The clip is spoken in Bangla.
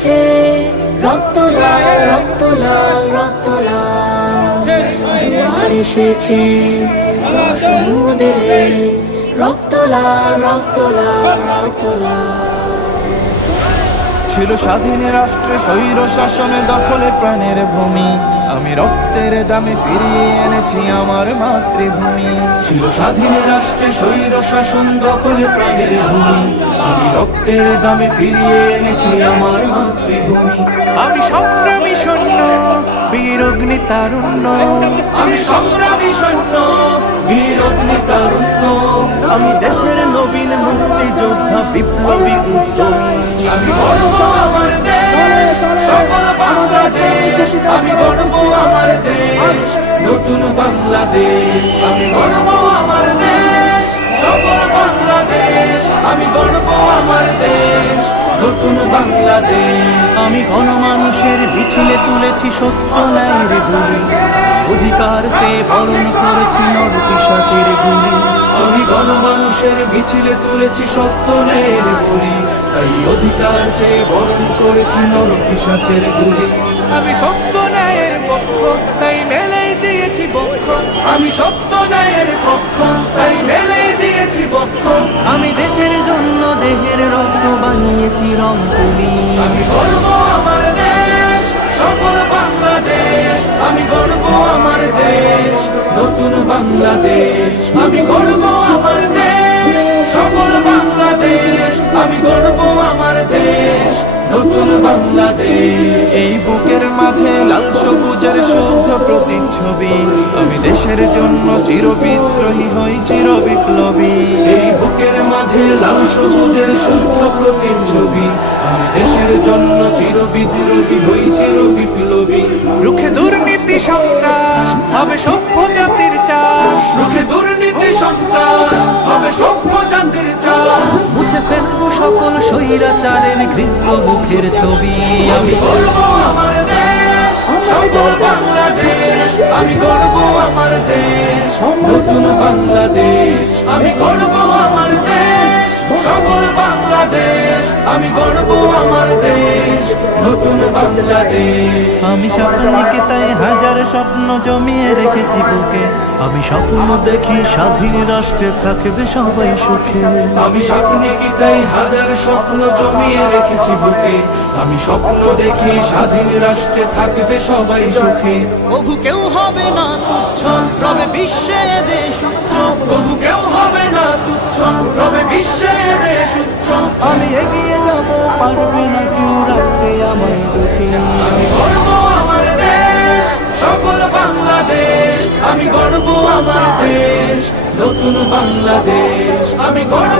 আছে। রক্ত লাল রক্ত লাল রক্ত লাল। এসেছে সমুদ্রে। রক্ত লাল রক্ত লাল রক্ত লাল। ছিল স্বাধীন রাষ্ট্রে স্বৈর শাসনে দখলে প্রাণের ভূমি। আমি রক্তের দামে ফিরিয়ে এনেছি আমার মাতৃভূমি। ছিল স্বাধীন রাষ্ট্রে স্বৈর শাসন দখলে প্রাণের ভূমি। আমি রক্তের দামে ফিরিয়ে এনেছি আমার মাতৃভূমি। আমি সংগ্রামী সৈন্য বীর অগ্নি তারুণ্য আমি সংগ্রামী সৈন্য বীর অগ্নি তারুণ্য আমি দেশের নবীন মুক্তিযোদ্ধা বিপ্লবী উদ্যমী আমি গর্ব আমার দেশ সফল বাংলাদেশ আমি গর্ব আমার দেশ নতুন বাংলাদেশ আমি গর্ব আমার দেশ সফল বাংলাদেশ আমি গর্ব আমার দেশ নতুন বাংলাদেশ আমি গণমানুষের মিছিলে তুলেছি সত্য ন্যায়ের গুলি। অধিকার চেয়ে বরণ করেছি নর পিসাচের গুলি আমি গণমানুষের মিছিলে তুলেছি সত্য ন্যায়ের বলি তাই অধিকার চেয়ে বরণ করেছি নর পিসাচের গুলি। আমি সত্য ন্যায়ের পক্ষ তাই মেলেই দিয়েছি পক্ষ আমি সত্য ন্যায়ের পক্ষ তাই মেলে দিয়েছি পক্ষ আমি দেশের জন্য দেহের রক্ত বানিয়েছি রং তুলি আমি গর্ব আমার দেশ সফল বাংলাদেশ। আমি গর্ব আমার দেশ নতুন বাংলাদেশ। আমি গর্ব গর্ব আমার দেশ নতুন বাংলাদেশ। এই বুকের মাঝে লাল সবুজের শুদ্ধ প্রতিচ্ছবি আমি দেশের জন্য চির বিদ্রোহী হই চির বিপ্লবী এই বুকের মাঝে লাল সবুজের শুদ্ধ প্রতিচ্ছবি আমি দেশের জন্য চির বিদ্রোহী হই চির বিপ্লবী রুখে দুর্নীতি সন্ত্রাস হবে সভ্য জাতির চাষ। রুখে দুর্নীতি সন্ত্রাস সকল স্বৈরাচারের ঘৃণ্য মুখের ছবি আমি গর্ব আমার দেশ বাংলাদেশ, আমি গর্ব আমার দেশ, নতুন বাংলাদেশ, আমি গর্ব আমার দেশ বাংলাদেশ, আমি গর্ব আমার দেশ, নতুন বাংলাদেশ। আমি স্বপ্নকে তাই হাজার স্বপ্ন জমিয়ে রেখেছি বুকে। আমি স্বপ্ন দেখি স্বাধীন রাষ্ট্রে থাকবে সবাই সুখে। আমি স্বপ্নে কি তাই হাজার স্বপ্ন জমিয়ে রেখেছি বুকে? আমি স্বপ্ন দেখি স্বাধীন রাষ্ট্রে থাকবে সবাই সুখে। কভু কেউ হবে না তুচ্ছ রবে বিশ্বে দেশ উচ্চ তবু কেউ হবে না তুচ্ছ রবে বিশ্বে দেশ উচ্চ আমি এগিয়ে যাব পারবে না কেউ রাখতে আমায় দুঃখে। আমি গর্ব আমার দেশ নতুন বাংলাদেশ। আমি গর্ব